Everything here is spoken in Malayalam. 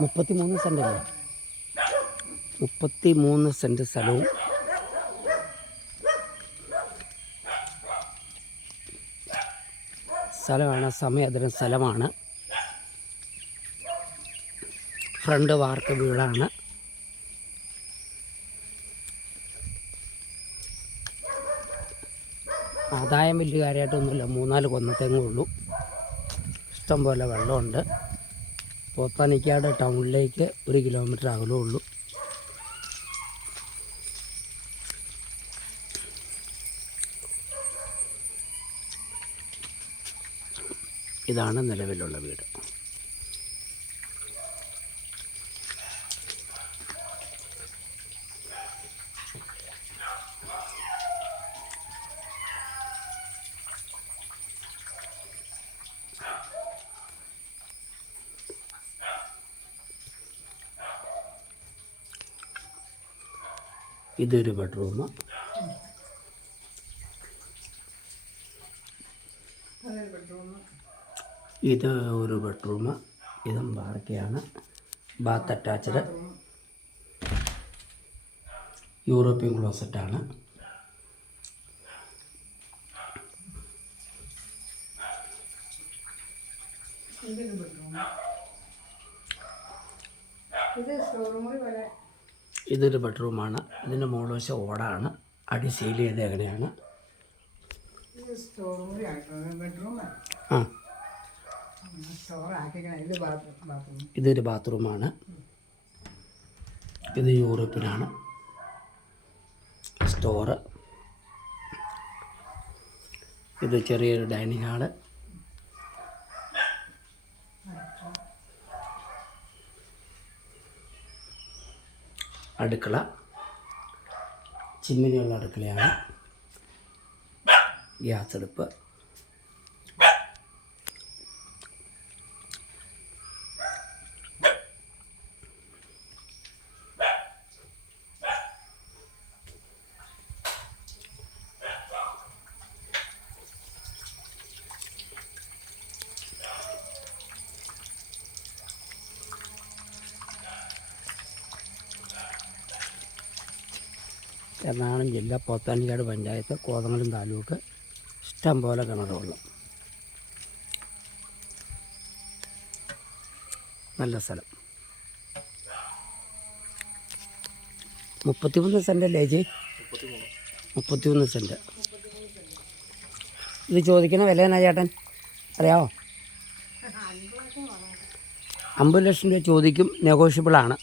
മുപ്പത്തി മൂന്ന് സെന്റല്ലേ മുപ്പത്തി മൂന്ന് സെന്റ് സ്ഥലവും. സ്ഥലമാണ് സമയതരം സ്ഥലമാണ്. ഫ്രണ്ട് വാർക്ക് വീടാണ്. ആദായം വലിയ കാര്യമായിട്ടൊന്നുമില്ല മൂന്നാൽ കൊന്നത്തേങ്ങേ ഉള്ളൂ. ഇഷ്ടം പോലെ വെള്ളമുണ്ട്. പോത്താനിക്കാട് ടൗണിലേക്ക് ഒരു കിലോമീറ്റർ അകലേ ഉള്ളൂ. ഇതാണ് നിലവിലുള്ള വീട്. ഇതൊരു ബെഡ്റൂം. ഇത് ഒരു ബെഡ്റൂം. ഇതും വാർക്കയാണ് ബാത്ത് അറ്റാച്ച്ഡ്. യൂറോപ്യൻ ക്ലോസറ്റാണ് ഇത് സ്റ്റോറൂമിൽ പോലെ ഇതൊരു ബെഡ്റൂമാണ്. ഇതിന്റെ മുകൾവശം ഓടാണ്. അടി സീൽ ചെയ്ത് എങ്ങനെയാണ്? ആ. ഇതൊരു ബാത്റൂമാണ് ഇത് യൂറോപ്പിനാണ്. സ്റ്റോറ് ഇത് ചെറിയൊരു ഡൈനിങ് ഹാൾ അടുക്കള. ചിമ്മിനിയുള്ള അടുക്കളയാണ്. ഗ്യാസ് അടുപ്പ് എറണാകുളം ജില്ല പോത്താനിക്കാട് പഞ്ചായത്ത് കോതമംഗലം താലൂക്ക് ഇഷ്ടം പോലെ കിണർ നല്ല സ്ഥലം. മുപ്പത്തിമൂന്ന് സെന്റ് അല്ലേ ചേച്ചി? മുപ്പത്തിമൂന്ന് സെന്റ്. ഇത് ചോദിക്കണ വില എന്നാ ചേട്ടൻ? അറിയാമോ അമ്പത് ലക്ഷം രൂപ ചോദിക്കും നെഗോഷ്യബിളാണ്.